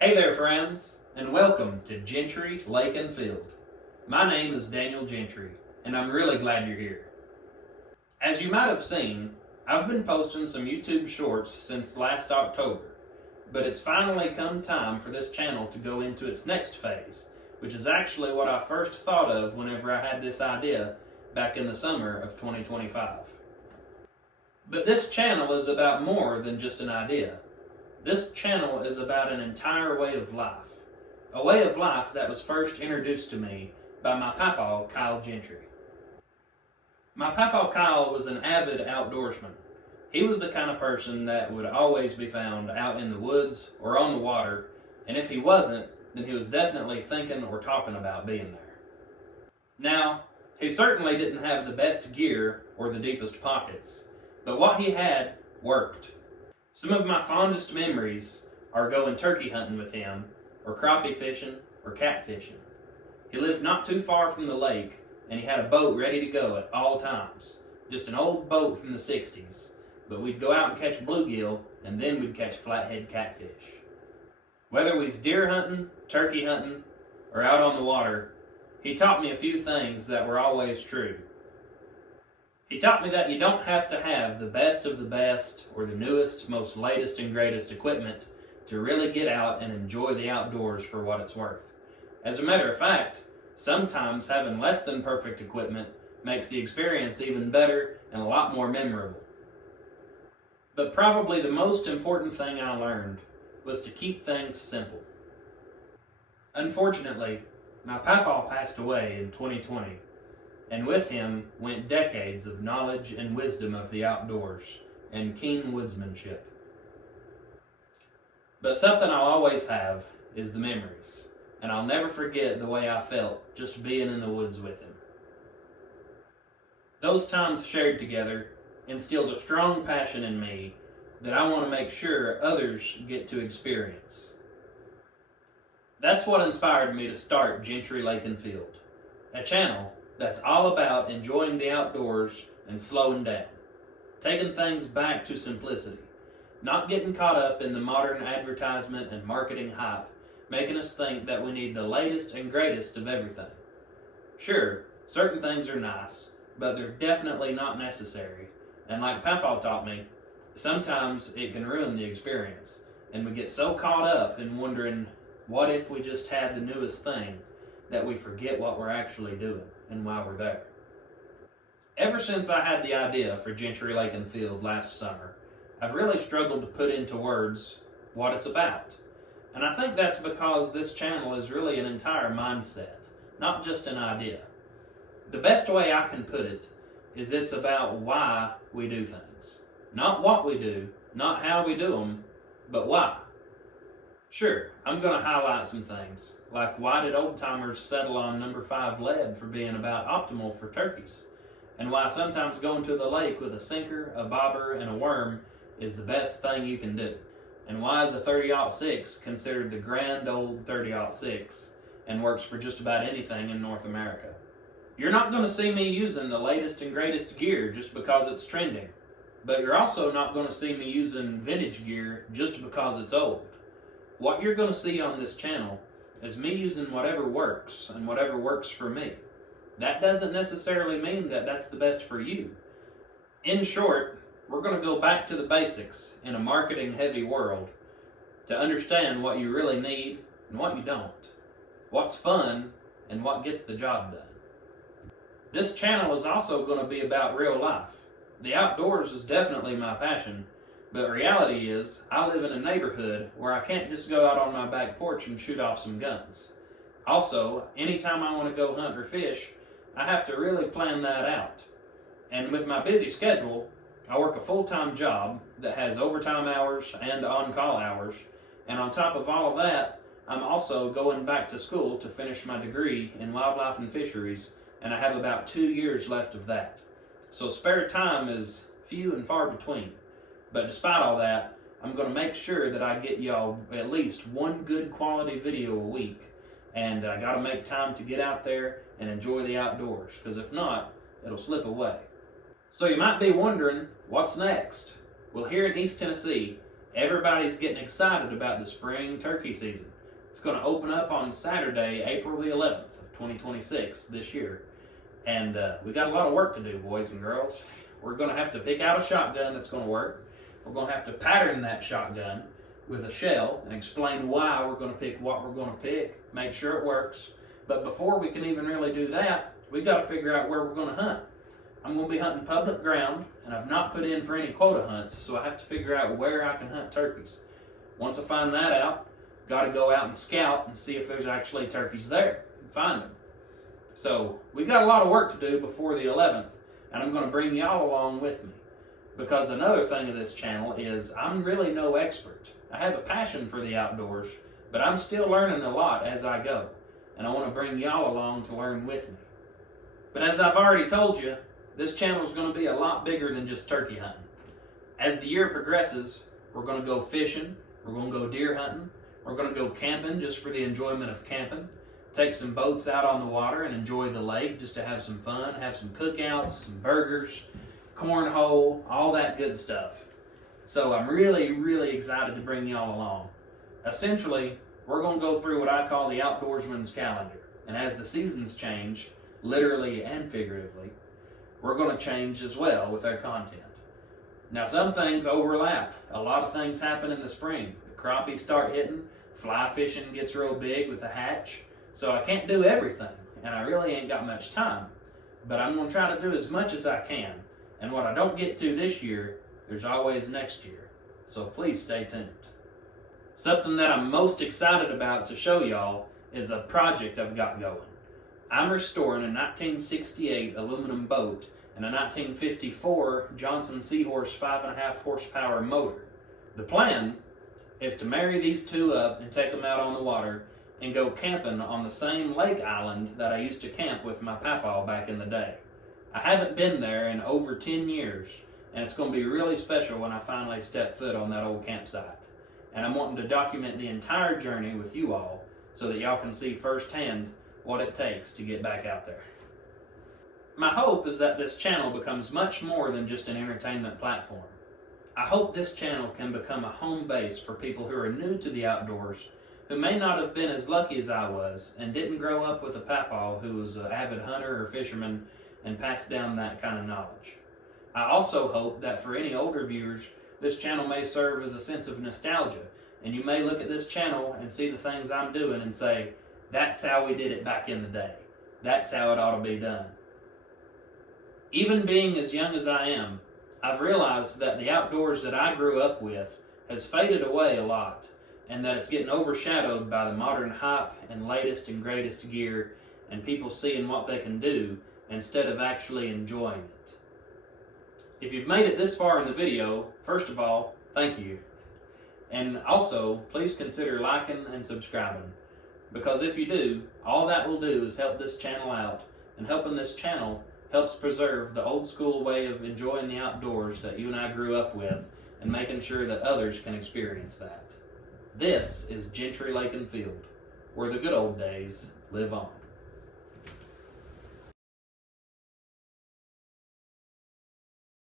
Hey there, friends, and welcome to Gentry, Lake and Field. My name is Daniel Gentry, and I'm really glad you're here. As you might have seen, I've been posting some YouTube shorts since last October, but it's finally come time for this channel to go into its next phase, which is actually what I first thought of whenever I had this idea back in the summer of 2025. But this channel is about more than just an idea. This channel is about an entire way of life. A way of life that was first introduced to me by my papa, Kyle Gentry. My papa, Kyle, was an avid outdoorsman. He was the kind of person that would always be found out in the woods or on the water, and if he wasn't, then he was definitely thinking or talking about being there. Now, he certainly didn't have the best gear or the deepest pockets, but what he had worked. Some of my fondest memories are going turkey hunting with him, or crappie fishing, or catfishing. He lived not too far from the lake, and he had a boat ready to go at all times. Just an old boat from the 60s, but we'd go out and catch bluegill, and then we'd catch flathead catfish. Whether we was deer hunting, turkey hunting, or out on the water, he taught me a few things that were always true. He taught me that you don't have to have the best of the best or the newest, most latest and greatest equipment to really get out and enjoy the outdoors for what it's worth. As a matter of fact, sometimes having less than perfect equipment makes the experience even better and a lot more memorable. But probably the most important thing I learned was to keep things simple. Unfortunately, my papa passed away in 2020. And with him went decades of knowledge and wisdom of the outdoors and keen woodsmanship. But something I'll always have is the memories, and I'll never forget the way I felt just being in the woods with him. Those times shared together instilled a strong passion in me that I want to make sure others get to experience. That's what inspired me to start Gentry, Lake and Field, a channel that's all about enjoying the outdoors and slowing down, taking things back to simplicity, not getting caught up in the modern advertisement and marketing hype, making us think that we need the latest and greatest of everything. Sure, certain things are nice, but they're definitely not necessary, and like Papa taught me, sometimes it can ruin the experience, and we get so caught up in wondering, what if we just had the newest thing, that we forget what we're actually doing and why we're there. Ever since I had the idea for Gentry, Lake and Field last summer, I've really struggled to put into words what it's about. And I think that's because this channel is really an entire mindset, not just an idea. The best way I can put it is it's about why we do things. Not what we do, not how we do them, but why. Sure, I'm going to highlight some things, like why did old-timers settle on number 5 lead for being about optimal for turkeys, and why sometimes going to the lake with a sinker, a bobber, and a worm is the best thing you can do, and why is a 30-06 considered the grand old 30-06 and works for just about anything in North America. You're not going to see me using the latest and greatest gear just because it's trending, but you're also not going to see me using vintage gear just because it's old. What you're going to see on this channel is me using whatever works and whatever works for me. That doesn't necessarily mean that that's the best for you. In short, we're going to go back to the basics in a marketing-heavy world to understand what you really need and what you don't, what's fun and what gets the job done. This channel is also going to be about real life. The outdoors is definitely my passion, but reality is, I live in a neighborhood where I can't just go out on my back porch and shoot off some guns. Also, anytime I want to go hunt or fish, I have to really plan that out. And with my busy schedule, I work a full-time job that has overtime hours and on-call hours, and on top of all of that, I'm also going back to school to finish my degree in wildlife and fisheries, and I have about 2 years left of that. So spare time is few and far between. But despite all that, I'm going to make sure that I get y'all at least one good quality video a week. And I got to make time to get out there and enjoy the outdoors, because if not, it'll slip away. So you might be wondering, what's next? Well, here in East Tennessee, Everybody's getting excited about the spring turkey season. It's going to open up on Saturday, April the 11th of 2026 this year. And we got a lot of work to do, boys and girls. We're going to have to pick out a shotgun that's going to work. We're going to have to pattern that shotgun with a shell and explain why we're going to pick what we're going to pick, make sure it works. But before we can even really do that, we got to figure out where we're going to hunt. I'm going to be hunting public ground, and I've not put in for any quota hunts, so I have to figure out where I can hunt turkeys. Once I find that out, got to go out and scout and see if there's actually turkeys there and find them. So we got a lot of work to do before the 11th, and I'm going to bring y'all along with me. Because another thing of this channel is I'm really no expert. I have a passion for the outdoors, but I'm still learning a lot as I go, and I want to bring y'all along to learn with me. But as I've already told you, this channel is going to be a lot bigger than just turkey hunting. As the year progresses, we're going to go fishing, we're going to go deer hunting, we're going to go camping just for the enjoyment of camping, take some boats out on the water and enjoy the lake just to have some fun, have some cookouts, some burgers, cornhole, all that good stuff. So I'm really, really excited to bring y'all along. Essentially, we're going to go through what I call the outdoorsman's calendar. And as the seasons change, literally and figuratively, we're going to change as well with our content. Now, some things overlap. A lot of things happen in the spring. The crappies start hitting, fly fishing gets real big with the hatch. So I can't do everything, and I really ain't got much time. But I'm going to try to do as much as I can. And what I don't get to this year, there's always next year. So please stay tuned. Something that I'm most excited about to show y'all is a project I've got going. I'm restoring a 1968 aluminum boat and a 1954 Johnson Seahorse 5.5 horsepower motor. The plan is to marry these two up and take them out on the water and go camping on the same lake island that I used to camp with my papaw back in the day. I haven't been there in over 10 years, and it's going to be really special when I finally step foot on that old campsite. And I'm wanting to document the entire journey with you all so that y'all can see firsthand what it takes to get back out there. My hope is that this channel becomes much more than just an entertainment platform. I hope this channel can become a home base for people who are new to the outdoors, who may not have been as lucky as I was and didn't grow up with a papaw who was an avid hunter or fisherman and passed down that kind of knowledge. I also hope that for any older viewers, this channel may serve as a sense of nostalgia, and you may look at this channel and see the things I'm doing and say, that's how we did it back in the day. That's how it ought to be done. Even being as young as I am, I've realized that the outdoors that I grew up with has faded away a lot, and that it's getting overshadowed by the modern hype and latest and greatest gear and people seeing what they can do instead of actually enjoying it. If you've made it this far in the video, first of all, thank you. And also, please consider liking and subscribing, because if you do, all that will do is help this channel out, and helping this channel helps preserve the old school way of enjoying the outdoors that you and I grew up with, and making sure that others can experience that. This is Gentry Lake and Field, where the good old days live on.